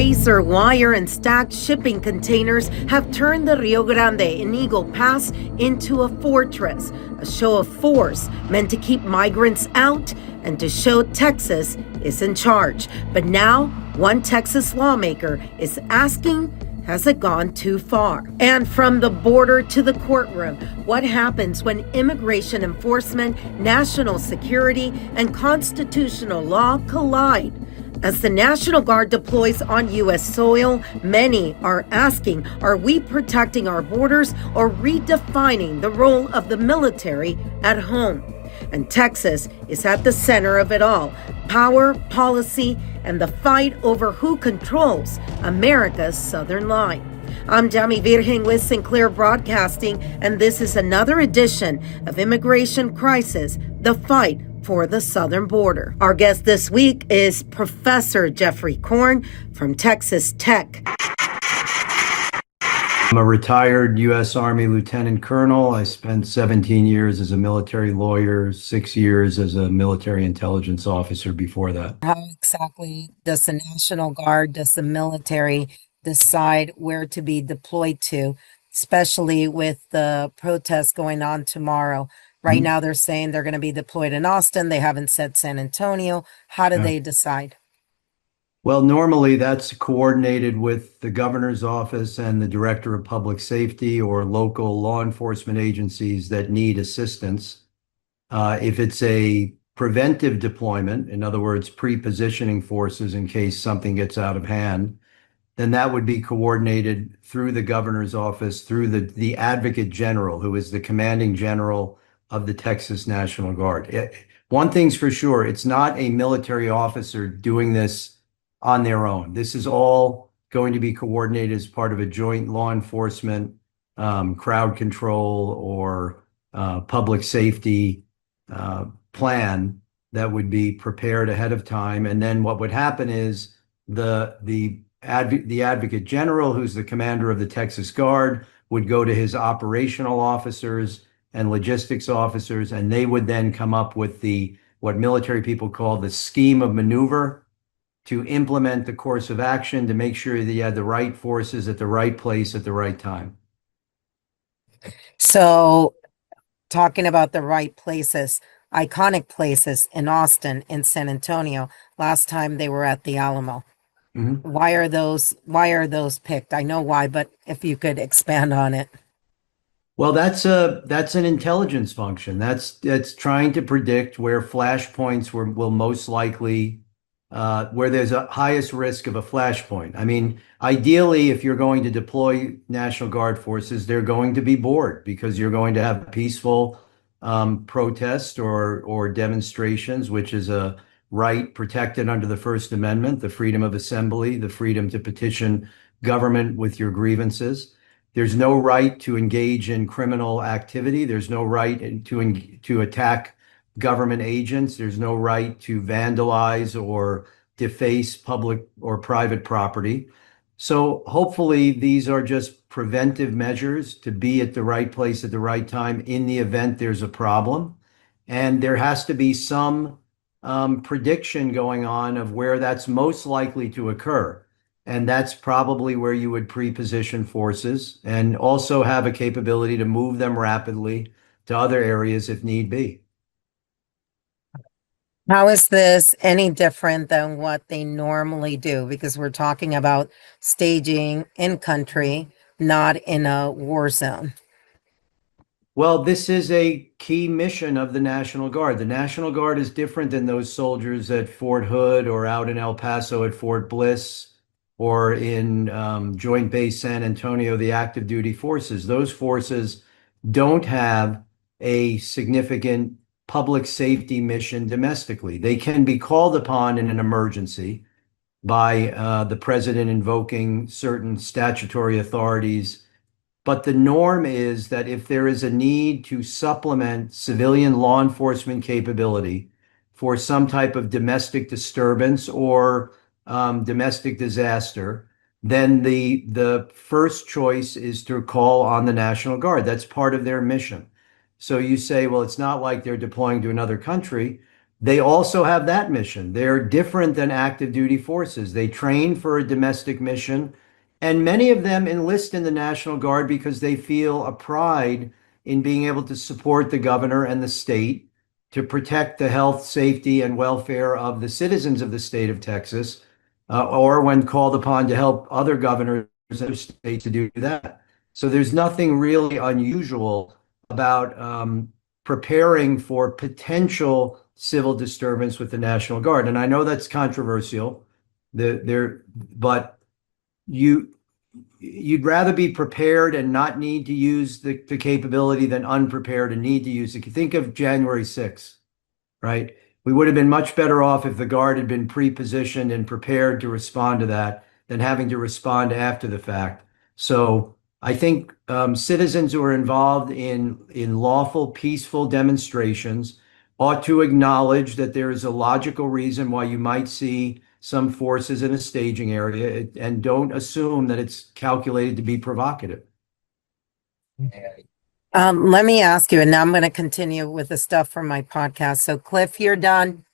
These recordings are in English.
razor wire and stacked shipping containers have turned the Rio Grande in Eagle Pass into a fortress, a show of force meant to keep migrants out and to show Texas is in charge. But now, one Texas lawmaker is asking, has it gone too far? And from the border to the courtroom, what happens when immigration enforcement, national security, and constitutional law collide? As the National Guard deploys on U.S. soil, many are asking, are we protecting our borders or redefining the role of the military at home? And Texas is at the center of it all: power, policy, and the fight over who controls America's southern line. I'm Yami Virgin with Sinclair Broadcasting, and this is another edition of Immigration Crisis, the fight for the southern border. Our guest this week is Professor Jeffrey Korn from Texas Tech. I'm a retired U.S. Army Lieutenant Colonel. I spent 17 years as a military lawyer, 6 years as a military intelligence officer before that. How exactly does the National Guard, does the military decide where to be deployed to, especially with the protests going on tomorrow? Right now, they're saying they're going to be deployed in Austin. They haven't said San Antonio. How do they decide? Well, normally that's coordinated with the governor's office and the director of public safety or local law enforcement agencies that need assistance. If it's a preventive deployment, in other words, pre-positioning forces in case something gets out of hand, then that would be coordinated through the governor's office, through the advocate general, who is the commanding general of the Texas National Guard. One thing's for sure, it's not a military officer doing this on their own. This is all going to be coordinated as part of a joint law enforcement, crowd control, or public safety plan that would be prepared ahead of time. And then what would happen is the advocate general, who's the commander of the Texas Guard, would go to his operational officers and logistics officers, and they would then come up with what military people call the scheme of maneuver to implement the course of action to make sure that you had the right forces at the right place at the right time. So, talking about the right places, iconic places in Austin, in San Antonio, last time they were at the Alamo. Why are those picked? I know why, but if you could expand on it. Well, that's an intelligence function. That's trying to predict where flashpoints will most likely where there's a highest risk of a flashpoint. I mean, ideally, if you're going to deploy National Guard forces, they're going to be bored because you're going to have peaceful protest or demonstrations, which is a right protected under the First Amendment, the freedom of assembly, the freedom to petition government with your grievances. There's no right to engage in criminal activity. There's no right to attack government agents. There's no right to vandalize or deface public or private property. So hopefully these are just preventive measures to be at the right place at the right time in the event there's a problem. And there has to be some prediction going on of where that's most likely to occur. And that's probably where you would pre-position forces and also have a capability to move them rapidly to other areas if need be. How is this any different than what they normally do? Because we're talking about staging in country, not in a war zone. Well, this is a key mission of the National Guard. The National Guard is different than those soldiers at Fort Hood or out in El Paso at Fort Bliss or in Joint Base San Antonio, the active duty forces. Those forces don't have a significant public safety mission domestically. They can be called upon in an emergency by the president invoking certain statutory authorities. But the norm is that if there is a need to supplement civilian law enforcement capability for some type of domestic disturbance or domestic disaster, then the first choice is to call on the National Guard. That's part of their mission. So you say, well, it's not like they're deploying to another country. they also have that mission. They're different than active duty forces. They train for a domestic mission, and many of them enlist in the National Guard because they feel a pride in being able to support the governor and the state to protect the health, safety, and welfare of the citizens of the state of Texas, or when called upon to help other governors in other states to do that. So there's nothing really unusual about preparing for potential civil disturbance with the National Guard. And I know that's controversial. But you you'd rather be prepared and not need to use the capability than unprepared and need to use it. Think of January 6th, right? We would have been much better off if the Guard had been pre-positioned and prepared to respond to that than having to respond after the fact. So I think citizens who are involved in lawful, peaceful demonstrations ought to acknowledge that there is a logical reason why you might see some forces in a staging area, and don't assume that it's calculated to be provocative. Let me ask you, and now I'm going to continue with the stuff from my podcast. So, Cliff, you're done.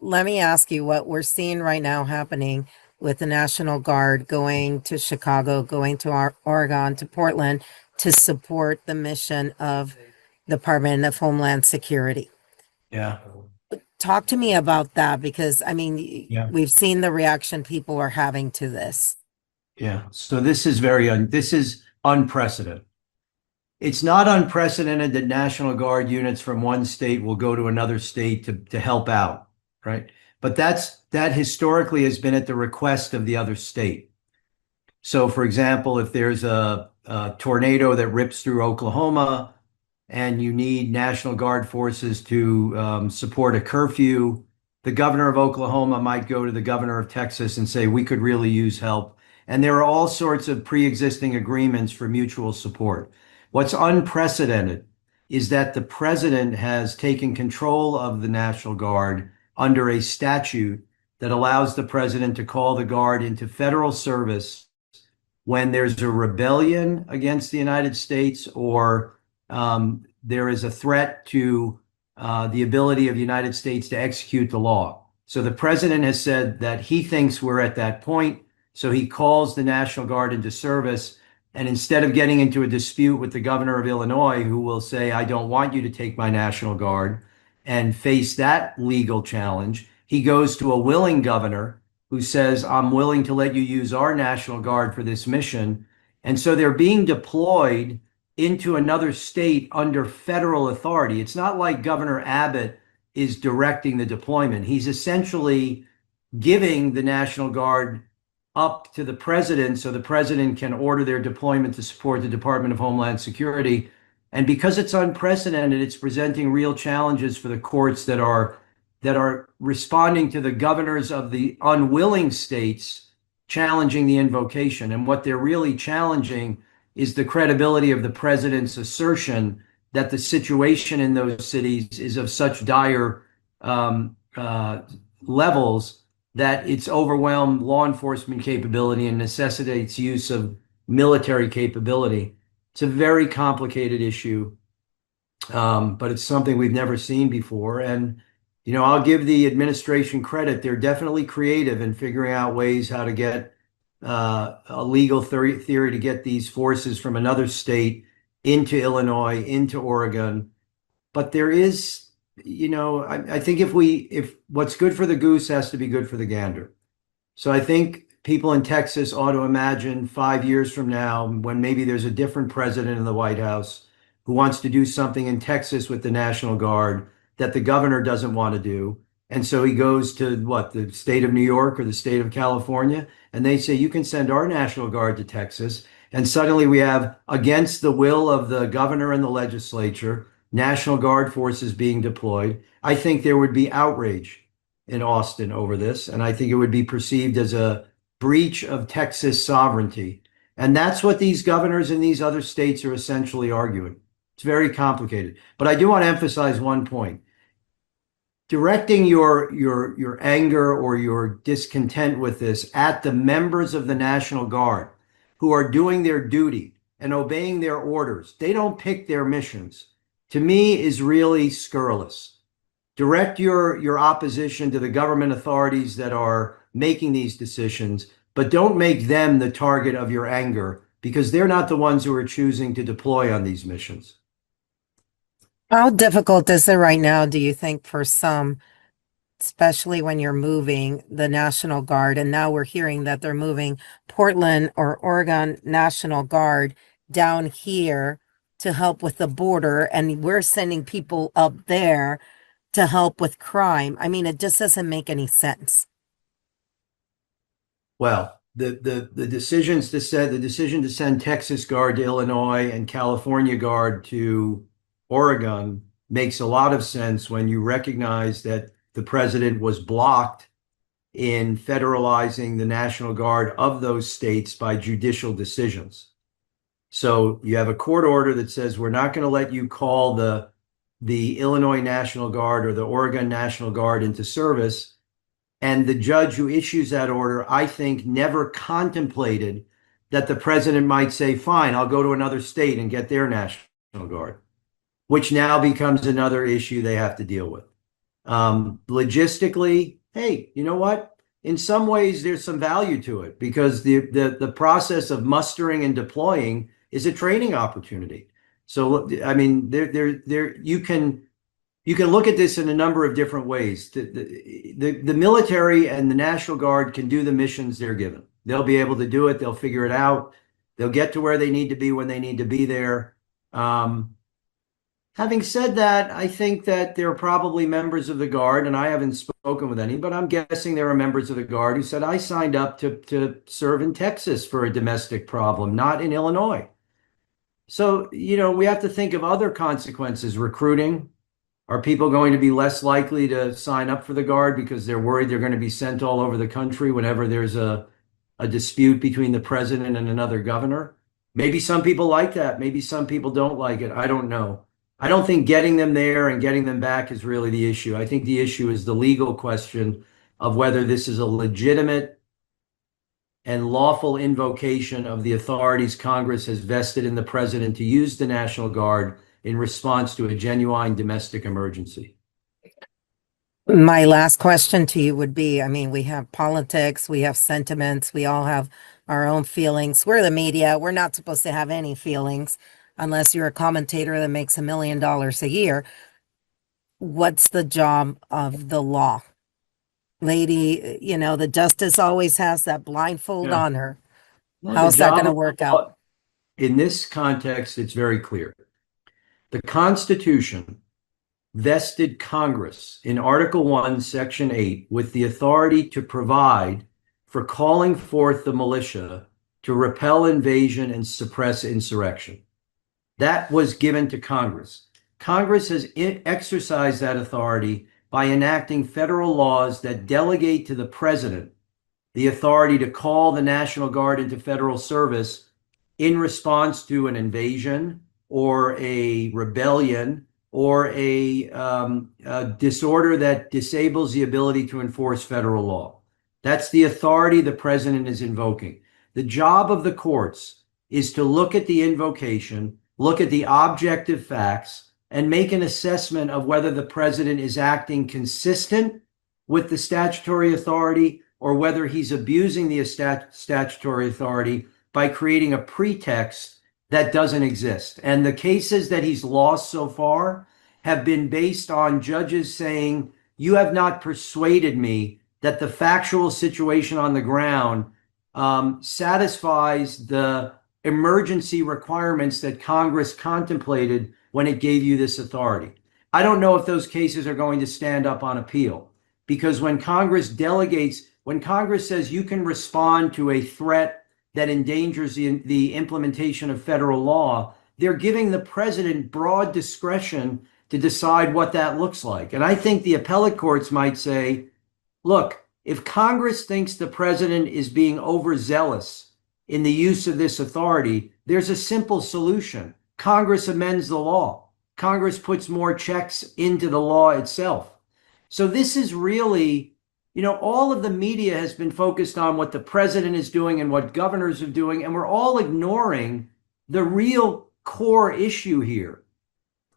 Let me ask you what we're seeing right now happening with the National Guard going to Chicago, going to Oregon, to Portland to support the mission of the Department of Homeland Security. Yeah. Talk to me about that, because I mean, Yeah. we've seen the reaction people are having to this. Yeah. So this is this is unprecedented. It's not unprecedented that National Guard units from one state will go to another state to help out, right? But that historically has been at the request of the other state. So, for example, if there's a tornado that rips through Oklahoma and you need National Guard forces to support a curfew, the governor of Oklahoma might go to the governor of Texas and say, we could really use help. And there are all sorts of pre-existing agreements for mutual support. What's unprecedented is that the president has taken control of the National Guard under a statute that allows the president to call the Guard into federal service when there's a rebellion against the United States, or there is a threat to the ability of the United States to execute the law. So the president has said that he thinks we're at that point. So he calls the National Guard into service. And instead of getting into a dispute with the governor of Illinois, who will say, I don't want you to take my National Guard, and face that legal challenge, he goes to a willing governor who says, I'm willing to let you use our National Guard for this mission. And so they're being deployed into another state under federal authority. It's not like Governor Abbott is directing the deployment. He's essentially giving the National Guard up to the president so the president can order their deployment to support the Department of Homeland Security. And because it's unprecedented, it's presenting real challenges for the courts that are responding to the governors of the unwilling states challenging the invocation. And what they're really challenging is the credibility of the president's assertion that the situation in those cities is of such dire levels that it's overwhelmed law enforcement capability and necessitates use of military capability. It's a very complicated issue, but it's something we've never seen before. And I'll give the administration credit. They're definitely creative in figuring out ways how to get a legal theory to get these forces from another state into Illinois, into Oregon. But there is, I think if what's good for the goose has to be good for the gander. So I think people in Texas ought to imagine 5 years from now, when maybe there's a different president in the White House who wants to do something in Texas with the National Guard that the governor doesn't want to do. And so he goes to the state of New York or the state of California, and they say, you can send our National Guard to Texas. And suddenly we have, against the will of the governor and the legislature, National Guard forces being deployed. I think there would be outrage in Austin over this. And I think it would be perceived as a breach of Texas sovereignty. And that's what these governors in these other states are essentially arguing. It's very complicated. But I do want to emphasize one point. Directing your anger or your discontent with this at the members of the National Guard who are doing their duty and obeying their orders, they don't pick their missions, to me is really scurrilous. direct your opposition to the government authorities that are making these decisions, but don't make them the target of your anger because they're not the ones who are choosing to deploy on these missions. How difficult is it right now, do you think, for some, especially when you're moving the National Guard? And now we're hearing that they're moving Portland or Oregon National Guard down here to help with the border, and we're sending people up there to help with crime. I mean, it just doesn't make any sense. Well, the decisions to send the decision to send Texas Guard to Illinois and California Guard to Oregon makes a lot of sense when you recognize that the president was blocked in federalizing the National Guard of those states by judicial decisions. So you have a court order that says we're not going to let you call the Illinois National Guard or the Oregon National Guard into service. And the judge who issues that order, I think, never contemplated that the president might say, fine, I'll go to another state and get their National Guard, which now becomes another issue they have to deal with. Logistically, hey, you know what? In some ways, there's some value to it because the process of mustering and deploying is a training opportunity. So, I mean, you can look at this in a number of different ways. The military and the National Guard can do the missions they're given. They'll be able to do it. They'll figure it out. They'll get to where they need to be when they need to be there. Having said that, I think that there are probably members of the Guard, and I haven't spoken with any, but I'm guessing there are members of the Guard who said, I signed up to serve in Texas for a domestic problem, not in Illinois. So, we have to think of other consequences. Recruiting. Are people going to be less likely to sign up for the Guard because they're worried they're going to be sent all over the country whenever there's a dispute between the president and another governor? Maybe some people like that. Maybe some people don't like it. I don't know. I don't think getting them there and getting them back is really the issue. I think the issue is the legal question of whether this is a legitimate and lawful invocation of the authorities Congress has vested in the president to use the National Guard in response to a genuine domestic emergency. My last question to you would be, I mean, we have politics, we have sentiments, we all have our own feelings. We're the media. We're not supposed to have any feelings unless you're a commentator that makes $1 million a year. What's the job of the law? Lady, the justice always has that blindfold on her. Well, how's that going to work out? In this context, it's very clear. The Constitution vested Congress in Article 1, Section 8 with the authority to provide for calling forth the militia to repel invasion and suppress insurrection. That was given to Congress. Congress has exercised that authority by enacting federal laws that delegate to the president the authority to call the National Guard into federal service in response to an invasion or a rebellion or a disorder that disables the ability to enforce federal law. That's the authority the president is invoking. The job of the courts is to look at the invocation, look at the objective facts, and make an assessment of whether the president is acting consistent with the statutory authority or whether he's abusing the statutory authority by creating a pretext that doesn't exist. And the cases that he's lost so far have been based on judges saying, you have not persuaded me that the factual situation on the ground satisfies the emergency requirements that Congress contemplated when it gave you this authority. I don't know if those cases are going to stand up on appeal, because when Congress delegates, when Congress says you can respond to a threat that endangers the implementation of federal law, they're giving the president broad discretion to decide what that looks like. And I think the appellate courts might say, look, if Congress thinks the president is being overzealous in the use of this authority, there's a simple solution. Congress amends the law. Congress puts more checks into the law itself. So this is really, all of the media has been focused on what the president is doing and what governors are doing, and we're all ignoring the real core issue here.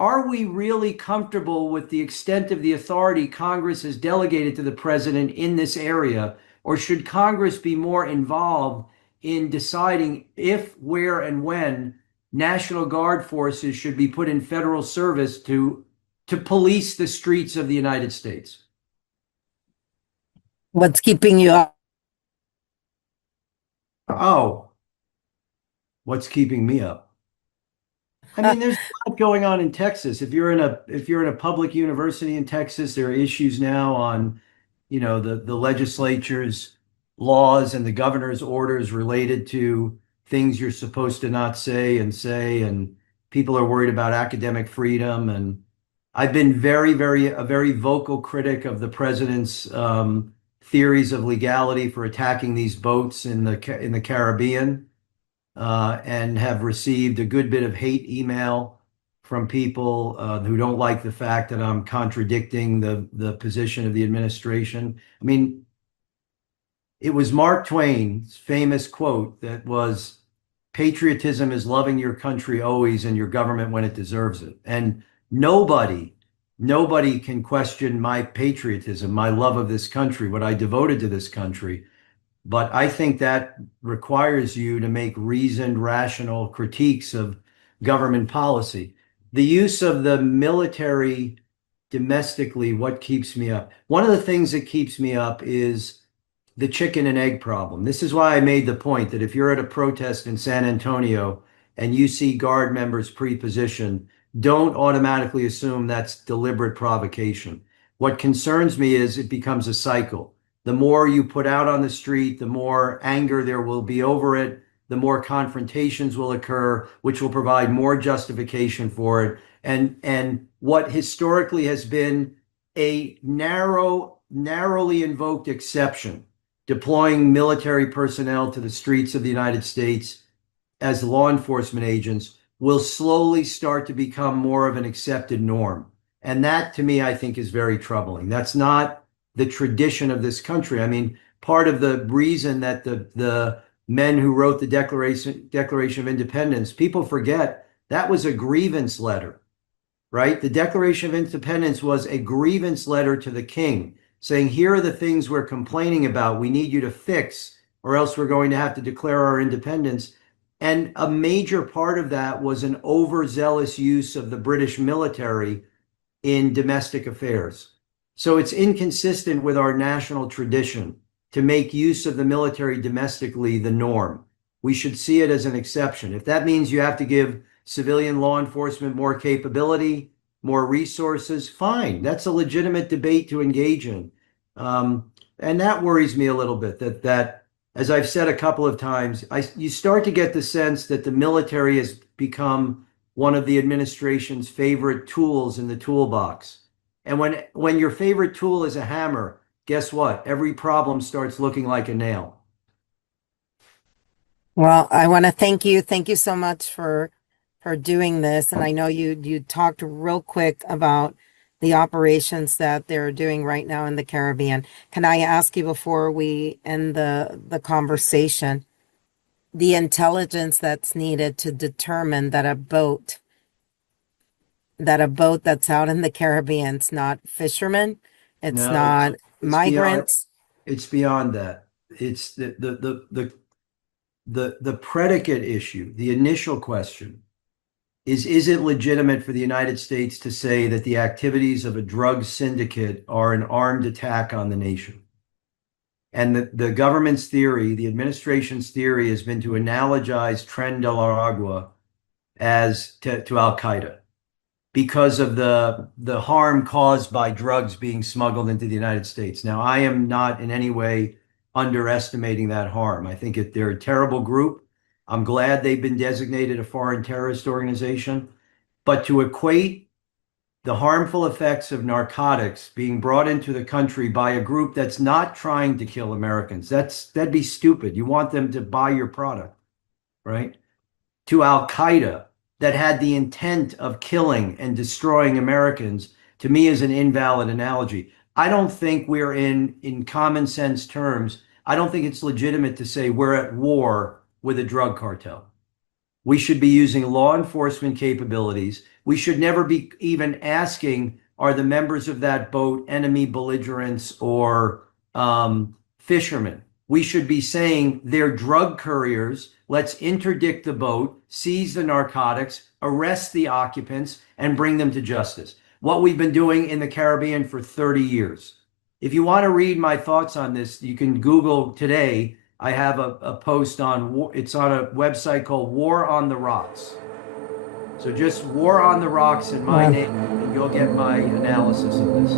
are we really comfortable with the extent of the authority Congress has delegated to the president in this area? Or should Congress be more involved in deciding if, where, and when National Guard forces should be put in federal service to police the streets of the United States? What's keeping you up? Oh, what's keeping me up? I mean, there's a lot going on in Texas. If you're in a public university in Texas, there are issues now on, the legislature's laws and the governor's orders related to things you're supposed to not say, and people are worried about academic freedom. And I've been a very vocal critic of the president's theories of legality for attacking these boats in the Caribbean, and have received a good bit of hate email from people who don't like the fact that I'm contradicting the position of the administration. I mean, it was Mark Twain's famous quote that was, patriotism is loving your country always and your government when it deserves it. And nobody can question my patriotism, my love of this country, what I devoted to this country. But I think that requires you to make reasoned, rational critiques of government policy. The use of the military domestically, what keeps me up? One of the things that keeps me up is the chicken and egg problem. This is why I made the point that if you're at a protest in San Antonio and you see guard members pre-positioned, don't automatically assume that's deliberate provocation. What concerns me is it becomes a cycle. The more you put out on the street, the more anger there will be over it, the more confrontations will occur, which will provide more justification for it. And what historically has been a narrowly invoked exception, deploying military personnel to the streets of the United States as law enforcement agents, will slowly start to become more of an accepted norm. And that, to me, I think is very troubling. That's not the tradition of this country. I mean, part of the reason that the men who wrote the Declaration of Independence, people forget that was a grievance letter, right? The Declaration of Independence was a grievance letter to the king saying, here are the things we're complaining about. We need you to fix, or else we're going to have to declare our independence. And a major part of that was an overzealous use of the British military in domestic affairs. So it's inconsistent with our national tradition to make use of the military domestically the norm. We should see it as an exception. If that means you have to give civilian law enforcement more capability, more resources, fine. That's a legitimate debate to engage in. And that worries me a little bit, that as I've said a couple of times, you start to get the sense that the military has become one of the administration's favorite tools in the toolbox. And when your favorite tool is a hammer, guess what? Every problem starts looking like a nail. Well, I want to thank you. Thank you so much for doing this. And I know you talked real quick about the operations that they're doing right now in the Caribbean. Can I ask you before we end the conversation, the intelligence that's needed to determine that a boat that's out in the Caribbean, it's not fishermen, it's No, it's not it's beyond migrants. it's beyond that. It's the predicate issue, the initial question is it legitimate for the United States to say that the activities of a drug syndicate are an armed attack on the nation? And the government's theory, the administration's theory has been to analogize Tren de la Agua as to Al Qaeda because of the harm caused by drugs being smuggled into the United States. Now, I am not in any way underestimating that harm. I think they're a terrible group. I'm glad they've been designated a foreign terrorist organization. But to equate the harmful effects of narcotics being brought into the country by a group that's not trying to kill Americans, that'd be stupid. You want them to buy your product, right? To Al Qaeda that had the intent of killing and destroying Americans, to me is an invalid analogy. I don't think we're in common sense terms. I don't think it's legitimate to say we're at war with a drug cartel. We should be using law enforcement capabilities. We should never be even asking, are the members of that boat enemy belligerents or fishermen? We should be saying they're drug couriers. Let's interdict the boat, seize the narcotics, arrest the occupants, and bring them to justice. What we've been doing in the Caribbean for 30 years. If you want to read my thoughts on this, you can Google today. I have a post on, it's on a website called War on the Rocks. So just War on the Rocks in my name, and you'll get my analysis of this.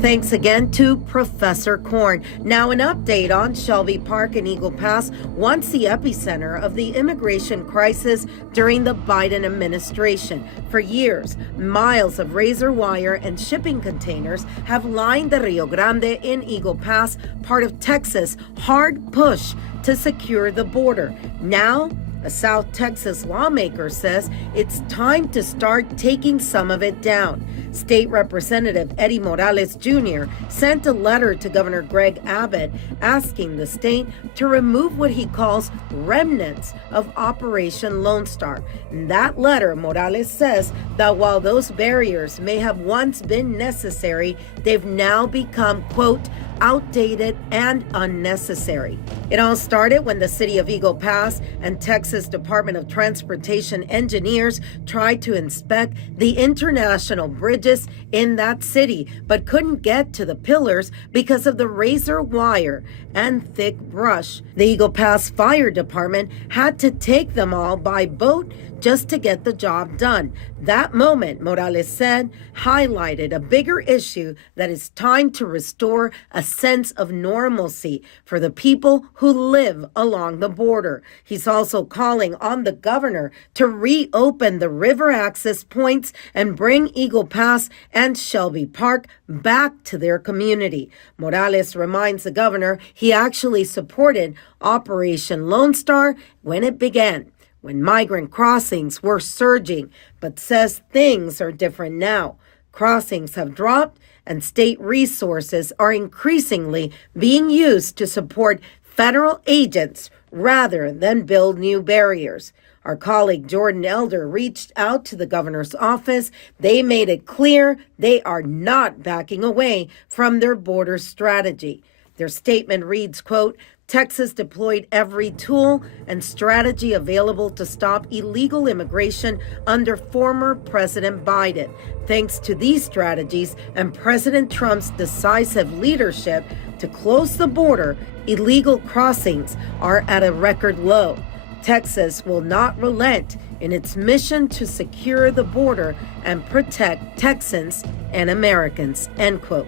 Thanks again to Professor Korn. Now an update on Shelby Park and Eagle Pass, once the epicenter of the immigration crisis during the Biden administration. For years, miles of razor wire and shipping containers have lined the Rio Grande in Eagle Pass, part of Texas' hard push to secure the border. Now, a South Texas lawmaker says it's time to start taking some of it down. State Representative Eddie Morales Jr. sent a letter to Governor Greg Abbott asking the state to remove what he calls remnants of Operation Lone Star. In that letter, Morales says that while those barriers may have once been necessary, they've now become, quote, outdated and unnecessary. It all started when the city of Eagle Pass and Texas Department of Transportation engineers tried to inspect the international bridges in that city, but couldn't get to the pillars because of the razor wire and thick brush. The Eagle Pass Fire Department had to take them all by boat just to get the job done. That moment, Morales said, highlighted a bigger issue that it's time to restore a sense of normalcy for the people who live along the border. He's also calling on the governor to reopen the river access points and bring Eagle Pass and Shelby Park back to their community. Morales reminds the governor he actually supported Operation Lone Star when it began, when migrant crossings were surging, but says things are different now. Crossings have dropped, and state resources are increasingly being used to support federal agents rather than build new barriers. Our colleague Jordan Elder reached out to the governor's office. They made it clear they are not backing away from their border strategy. Their statement reads, quote, Texas deployed every tool and strategy available to stop illegal immigration under former President Biden. Thanks to these strategies and President Trump's decisive leadership to close the border, illegal crossings are at a record low. Texas will not relent in its mission to secure the border and protect Texans and Americans, end quote.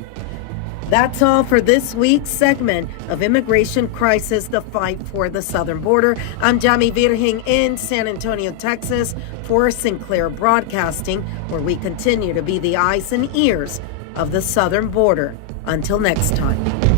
That's all for this week's segment of Immigration Crisis, the Fight for the Southern Border. I'm Yami Virgin in San Antonio, Texas, for Sinclair Broadcasting, where we continue to be the eyes and ears of the southern border. Until next time.